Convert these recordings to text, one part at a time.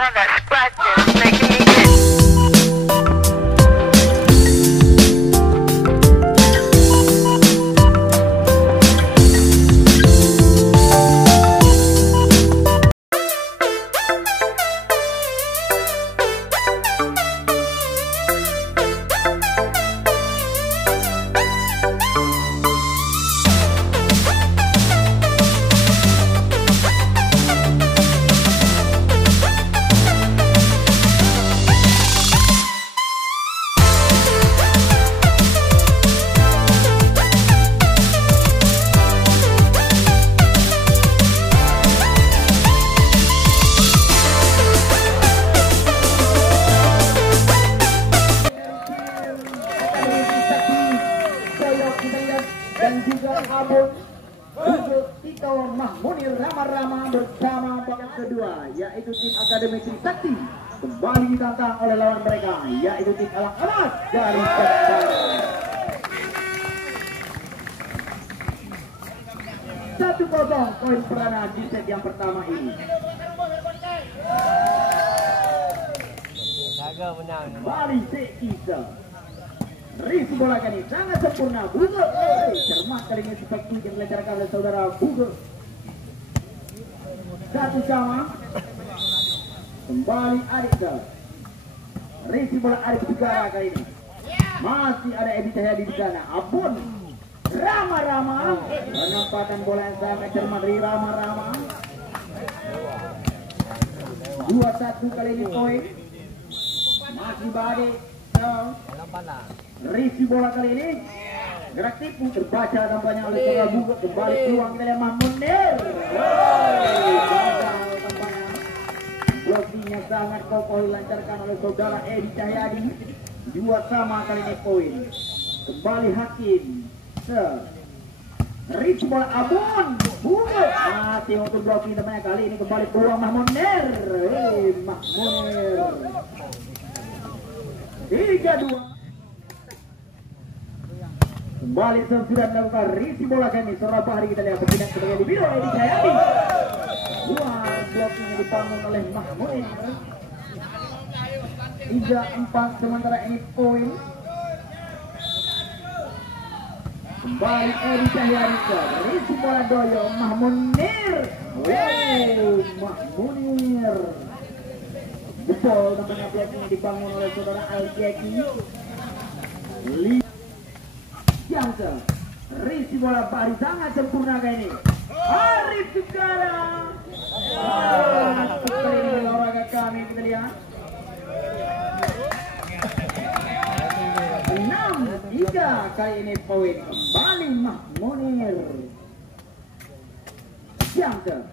I got scratches making me itch. Dan juga Abun untuk Tito Mahmunir Rama-Rama bersama babak kedua, yaitu tim Akademi Trisakti kembali ditantang oleh lawan mereka, yaitu tim Elang Emas dari Cot. 1-0 poin peranan di set yang pertama ini. Kembali Sekisa. Risi bola kali sangat sempurna, Buga cermat kali ini seperti yang dilancarkan oleh saudara Buga. 1-1 kembali Adiksa. Risi bola Adik Segara kali ini masih ada Ebi Cahyadi di sana. Abun Rama-Rama penempatan bola yang sangat cermat dari Rama-Rama. 2-1 kali ini poin masih Bade. Risi bola kali ini gerak tipu terbaca tampaknya oleh saudara Buga. Kembali peluang kita lihat Mahmunir. Blocking sangat kokoh dilancarkan oleh saudara Edi Cahyadi. 2-2 kali ini poin. Kembali Hakim. Risi bola Abun Buga mati untuk blocking temannya. Kali ini kembali peluang Mahmunir. Mahmunir 3-2. Kembali sudah melakukan risi bola kami. Seorang Bahari kita lihat berpindah sebagai libero Edi Cahyadi. Luar bloknya dibangun oleh Mahmunir. 3-4 sementara ini poin. Kembali Edi Cahyadi. Risi bola doyo Mahmunir. Mahmunir. Betul namanya bloknya dibangun oleh saudara Al-Jeki. Jangan risi bola Bahari sangat sempurna kali ini. Arif Segara. Kali ini olahraga kami kita lihat. 6-3 kali ini poin. Kembali Mahmunir. Jangan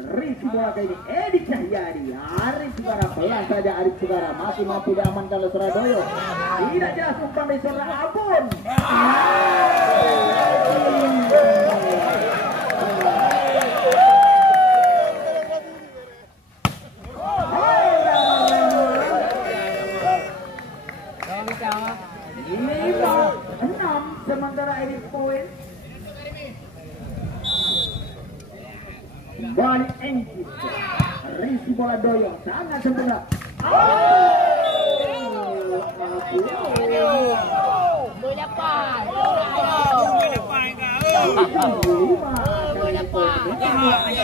risi bola kali ini Edi Cahyadi. Arif Segara pelan saja. Arif Segara masih mampu diamankan oleh Suradoyo. Tidak jelas umpan dari saudara Abun. Sementara ini poin. Kembali Engkis. Risi bola doyong sangat sempurna.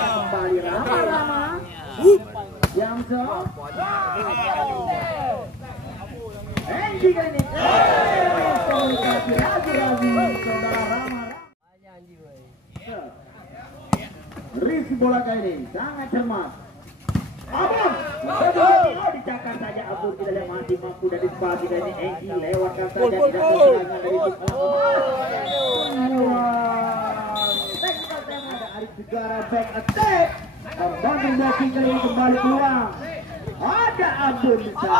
Kembali Rama-Rama. Yang Engkis kali ini. Komunikasi ragu-ragu saudara Rama. Risi bola kali ini sangat cermat. Abun dicakar saja. Abun tidak lihat masih mampu dari sepatu kali ini. Engki lewatkan saja. Tidak kehilangan dari ada Arif Segara back attack. Membantu blocking kali ini kembali keluar. Ada Abun di sana.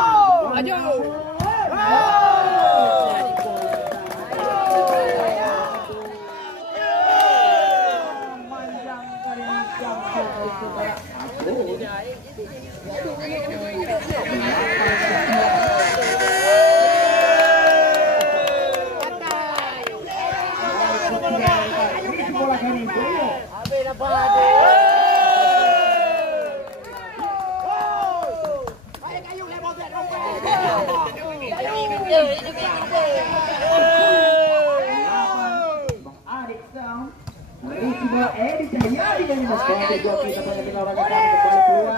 Adik sang Risi bola Edi Cahyadi yang Emas Cot kita punya kita orang kami kembali keluar.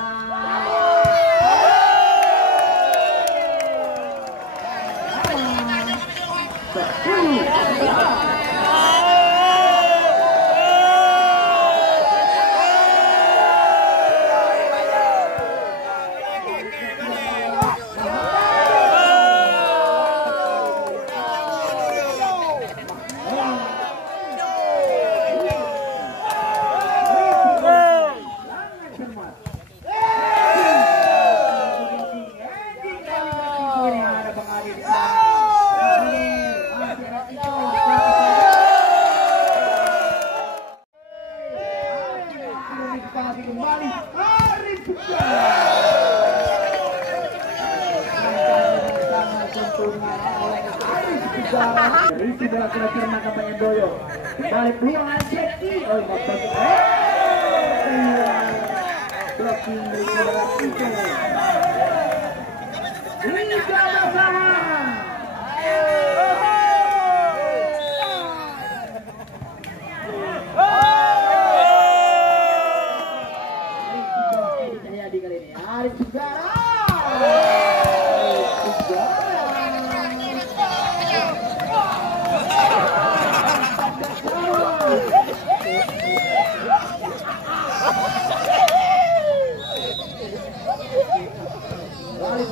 Kembali Arif Risi bola sudah kena kampanye Doyo. Kembali peluang Ceti. Oh, blocking dari saudara itu. Ini sama-sama. Arif Segara.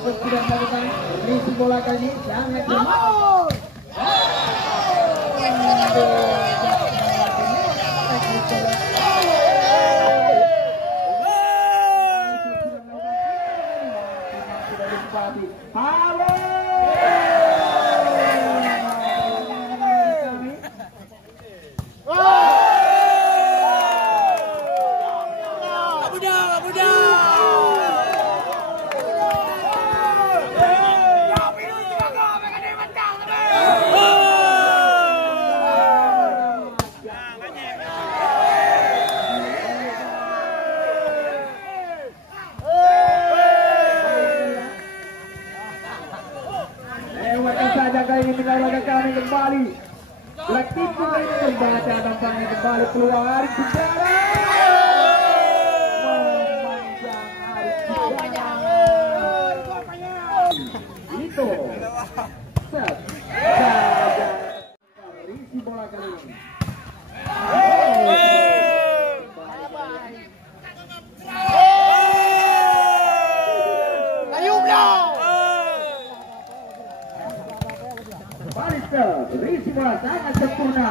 Sudah melakukan risi bola kali ini sangat cepat. Kami kembali kolektif ini terbaca tampaknya kembali peluang Arif Segara memanjang Arif Segara itu set saja risi bola kali ini risi bola sangat sempurna.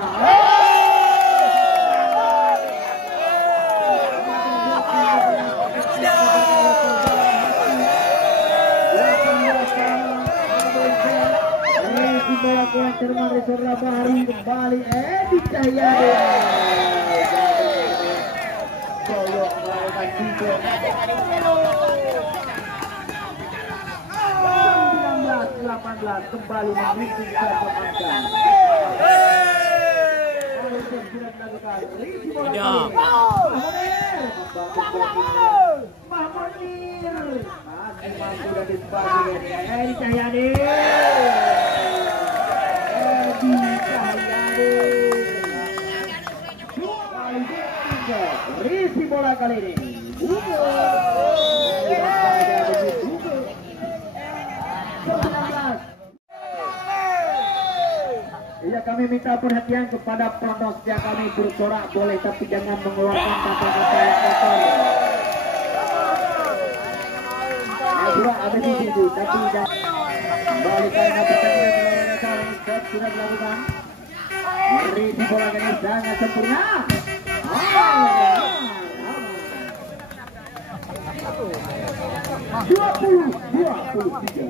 Risi bola kuat termal dari saudara Bahari kembali Edi Cahyadi. Coyok melakukan tiga. 18 kembali memiliki satu angka. Mahmunir masih mampu dan disebagi Edi Cahyadi. Edi Cahyadi. Risi bola kali ini. Iya, kami minta perhatian kepada pronos yang kami bersorak boleh, tapi jangan mengeluarkan kata-kata yang kotor. Dua ada di situ, tapi jangan kembali karena pertandingan kali sudah dilakukan. Risi bola ini sangat sempurna. 20-23.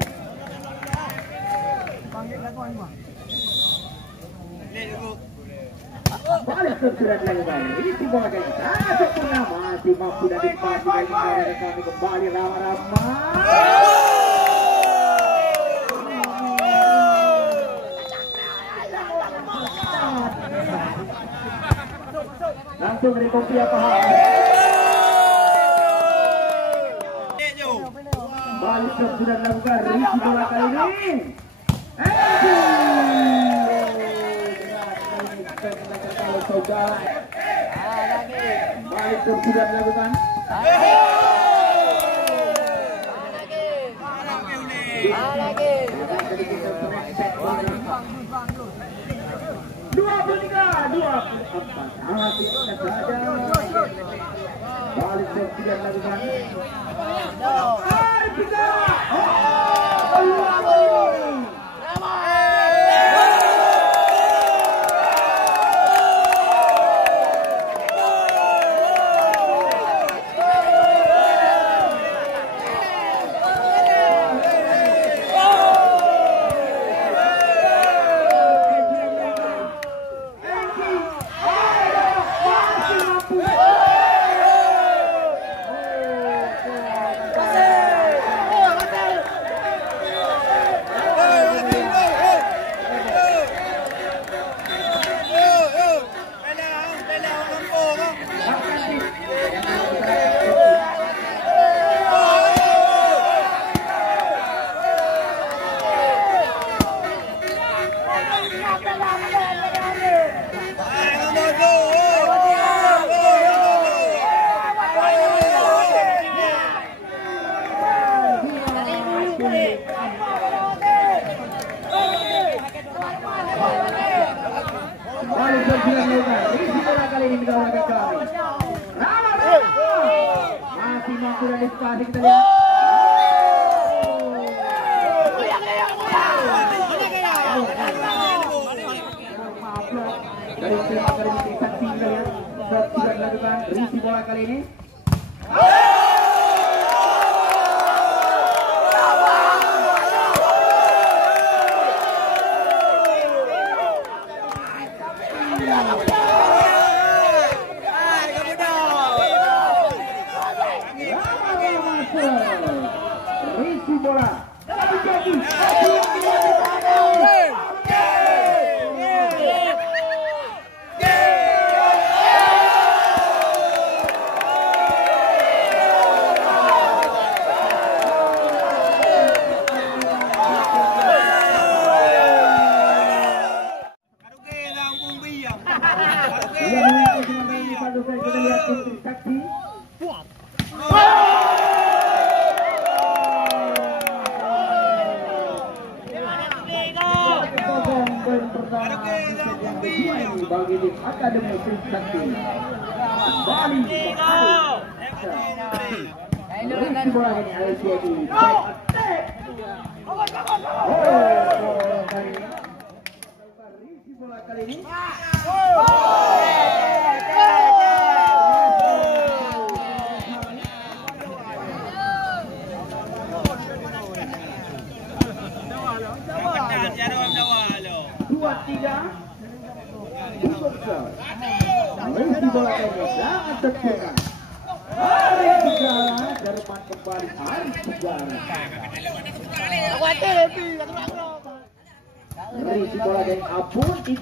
Balik tersurat lakukan. Risi bola ini sangat sempurna. Masih mampu dan dispasi bagi mereka kami kembali lama-lama. Langsung dari kopi apa hal? Balik sudah dilakukan. Risi bola kali ini Saudara balik sudah dilakukan. Balik sudah dilakukan. Masih mampu dan disipasi kita lihat. Dari tim Akademi Trisakti kita lihat sudah dilakukan risi bola kali ini. Risi bola dapat jadi. Kita lihat tim Trisakti. Bagi tim Akademi Trisakti Volly Alue bola ini harus jadi bola kali ini. Dua tiga cukup gol. Risi bola ini sangat terbuka. Hari Segala Jerman kembali Hari Segala. Risi bola ini ampun itu.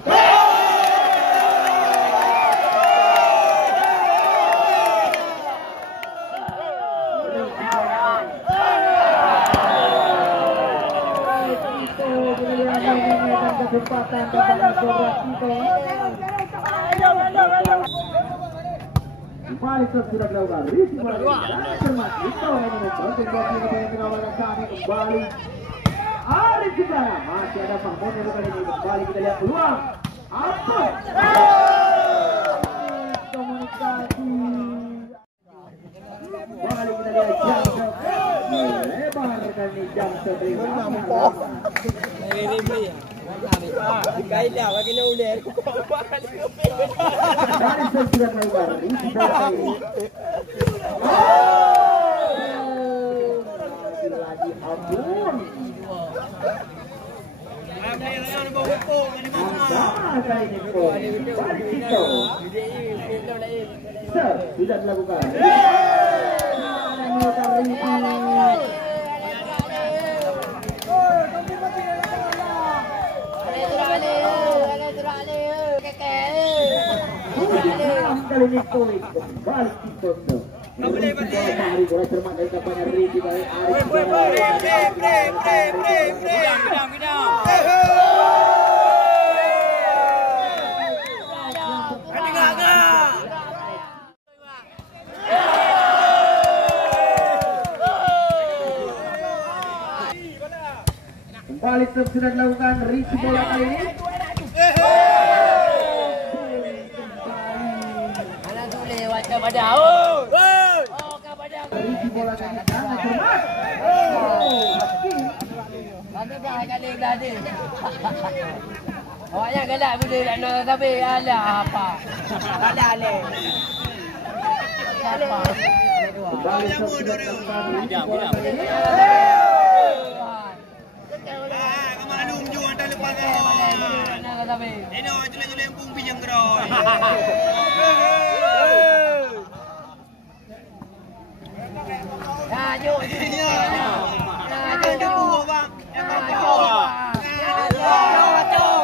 Kesempatan kepada Sobat Tito. Balik sudah dilakukan risi bola sangat cermat. Itu ini membantu kepada kami kembali. Hari Segala masih ada Mahmud yang kali ini kembali kita lihat peluang. Apa? Komunikasi. Balik kita lihat jam lebar kali ini jam terima. Dikain dah, bagi nak ular. Dari sudah keluar, ini sudah lagi ampun. Kali ini balik itu. Sudah dilakukan. Kali ini poin kembali Tito. Boleh bola cermat dari kampanye Riki dari Arif. kembali sudah dilakukan risi bola kali ini. Anak tu lewat ke badan. Oh, ke badan. Risi bola kali ini sangat cermat. Nanti dah kali tadi. Awaknya gelak bila nak nak tapi alah apa. Alah leh. Apa? Kembali sudah dilakukan risi bola kali ini. Kamu jual tak lepas kawan. Ini jual yang pun pinjam keroi. Dah jom. Ada dua bang. Yang kacau. Kacau.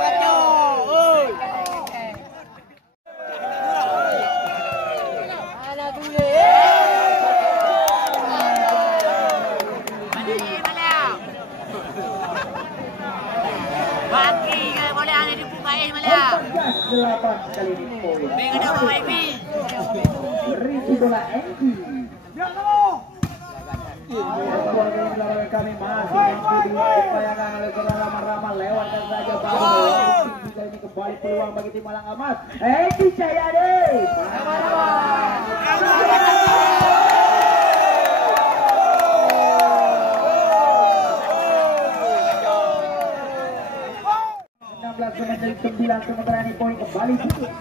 Anak tu le. Bagi ke boleh ada di pemain malah. 8 kali ini poin. Bega dah bawa Ebi. Risi bola Enki. Kami masih mampu diupayakan oleh saudara Rama lewatkan saja bola. Kali ini kembali peluang bagi tim Elang Emas. Enki Cahyade. Menjadi 9 sementara ini poin kembali tutup.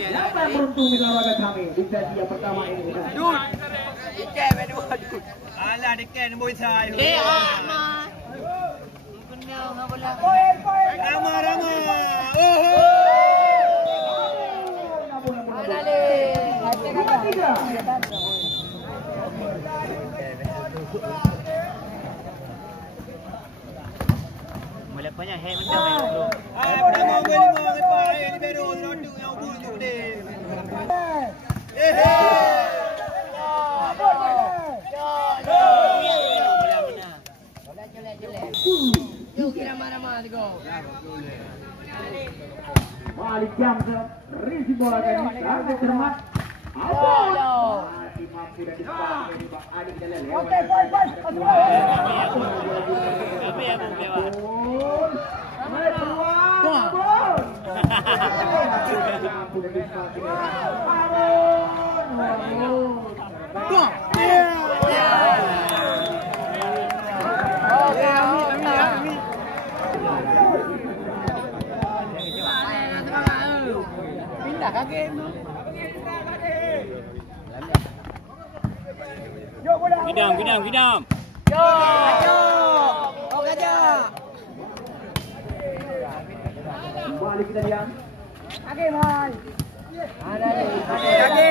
Siapa yang beruntung di laga kami di sesi yang pertama ini? Alah dekat boy saya. Rama. Melakukannya head macam bro. Pada mau beli mau lepas libero rodu yang bulu deh. Yuk kita marah-marah go. Balik jam risi bola kali sangat cermat. Masih mampu dan dipakai di bak adik dan lele. Oke, boy. Apa ya bung dewa? Mampu dan dipakai. Pindah kaki. Gidam. Yo. Oh gajah. Kembali kita diam. Kaki mai. Ada ni. Kaki. Kaki.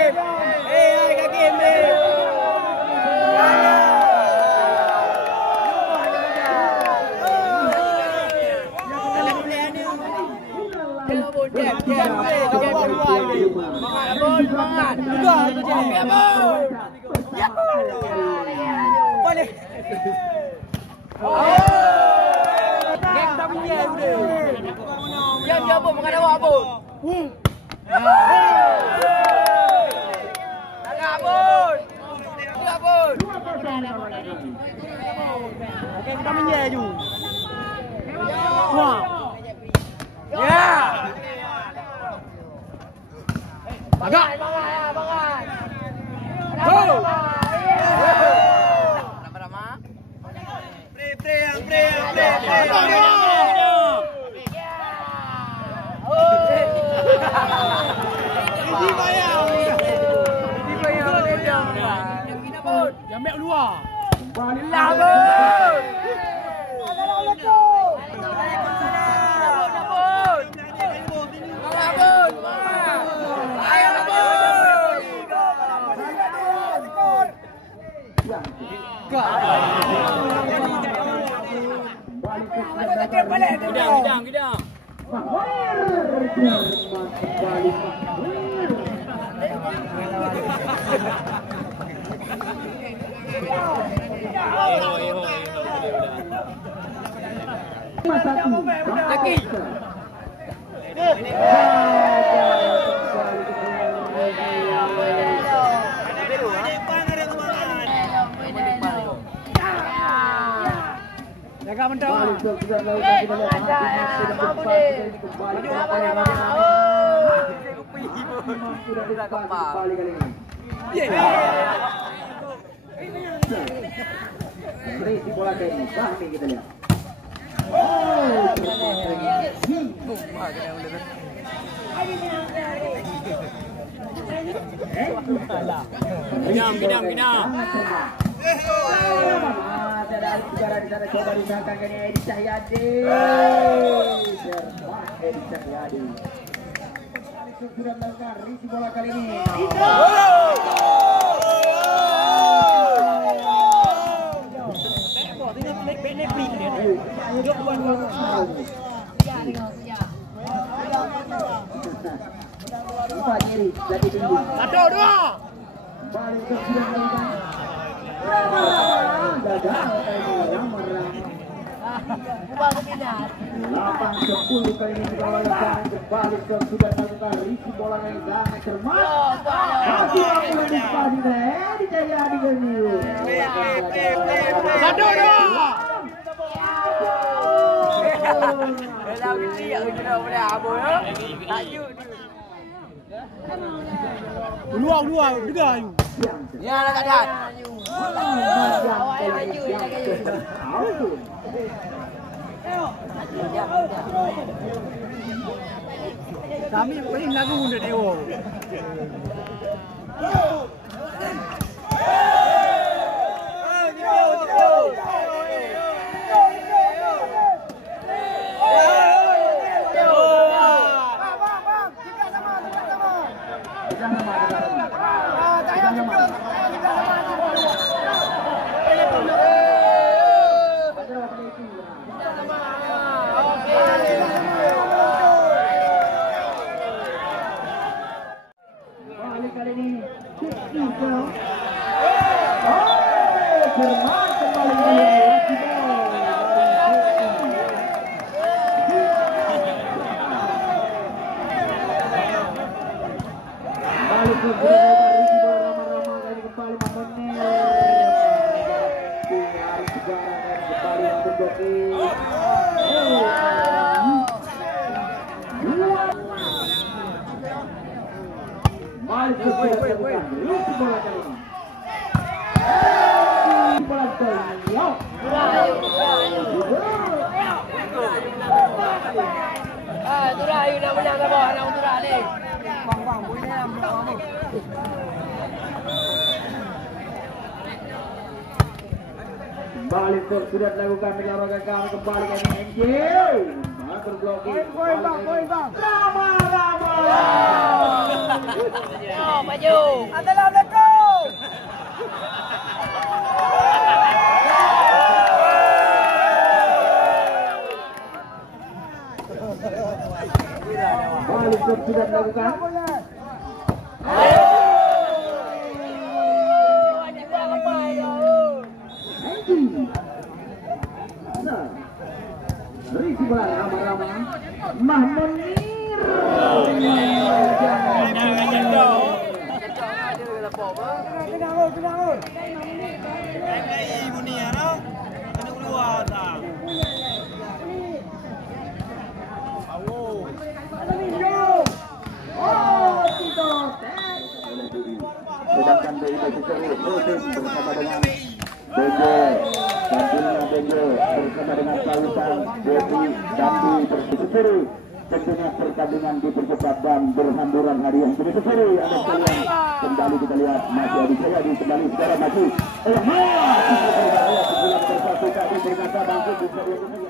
Berisi bola dari Fahmi kita lihat. Pinang. Ada bicara di sana, coba disangkakan Edi Cahyadi. Edi Cahyadi. Sudah melakukan risi bola kali ini. Satu, dua. Balik ke sudah melakukan. Lapang 10 kali ini dikawalkan kembali ke sudah melakukan risi bola yang sangat cermat. Masih mampu di Cahyadi ini. Satu, dua. Luar, tiga. Ya, tak ada. Kami paling lagu untuk dewa. Kali ini Jerman kembali Balik sudah dilakukan menyorongkan kami kembali ke NJ. Terblokir. Bang. Rama. Maju. Assalamualaikum. Balik cukup sudah dilakukan. Risi bola rama-rama Mahmunir. Sedangkan proses bersama dengan Benjo dan Benjo bersama dengan Sausan, Devi, Dandi bersepuluh. Tentunya pertandingan dipercepat dan berhamburan hari yang bersepuluh. Ada sekalian kembali kita lihat masih ada saya di kembali sekarang masih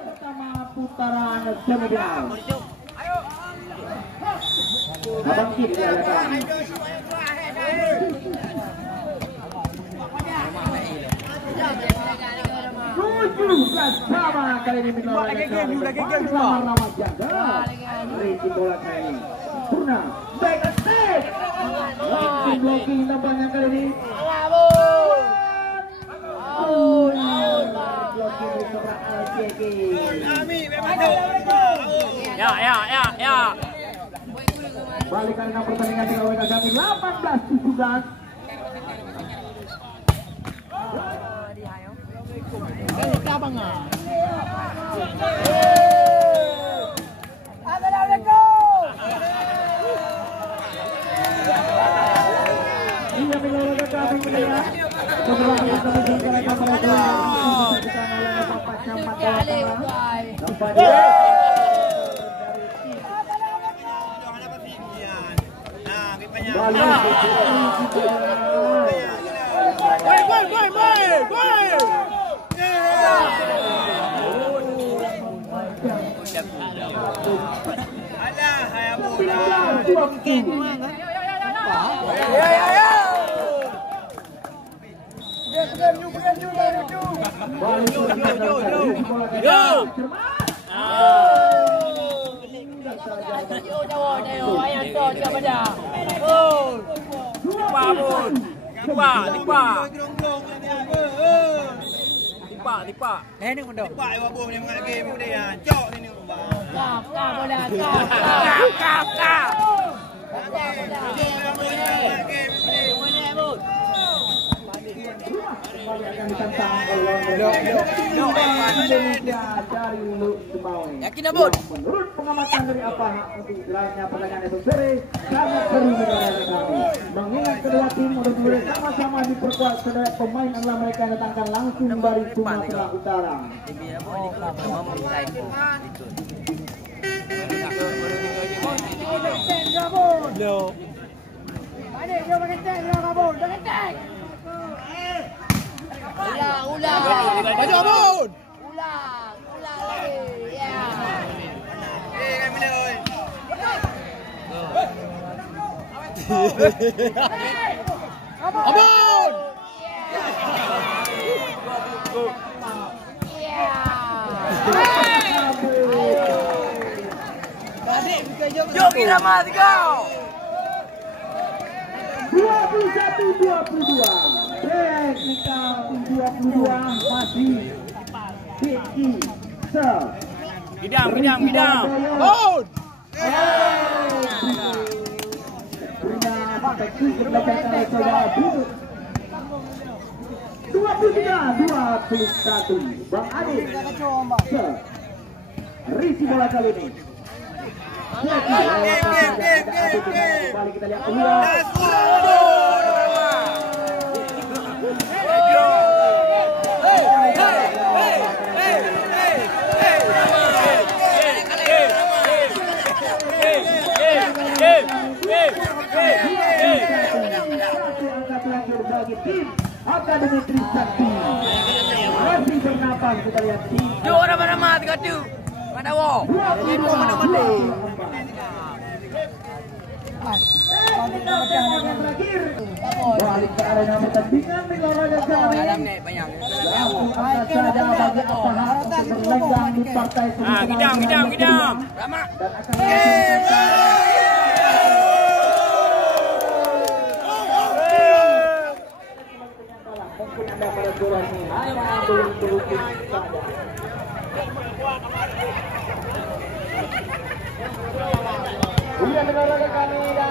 pertama putaran semifinal. Abang Kid dialakan. 17 sama kali ini sama jaga. Risi bola kali ini. Purna back attack. Blocking nampaknya kali ini. Blocking diserang LCG. Ya. Balikan dengan pertandingan di awal kami 18-17. Tipa. Ni mudah. Tipa yang bawa ni mengat game dia. Cok ni ubah. Kap bola. Yakin dah bud. Menurut pengamatan dari apa untuk jelasnya pertandingan esok sore sangat seru menurut kami. Mengingat kedua tim sudah sama-sama diperkuat saudara pemain adalah mereka yang datangkan langsung dari Sumatera Utara. Ulang. Baju abun. Ulang lagi. Ya. Kan bila oi. Abun. Ya. Jom kita mas kau. 21-22. Teknikal 22 masih tinggi. Gidam. Abun. Dua 23-21. Bang Adi. Risi bola kali ini. Kembali kita lihat peluang. Tim Akademi Trisakti masih bernapas. Kita lihat tim. Jom ramai-ramai tiga tu. Mana wo? Mana-mana. Balik ke arena pertandingan di olahraga kami. Langsung angkat saja bagi apa untuk berlenggang di partai semifinal. Gidam. Ramai. Dan akan bola ini hanya beruntung saja. Iya, rekan-rekan kami.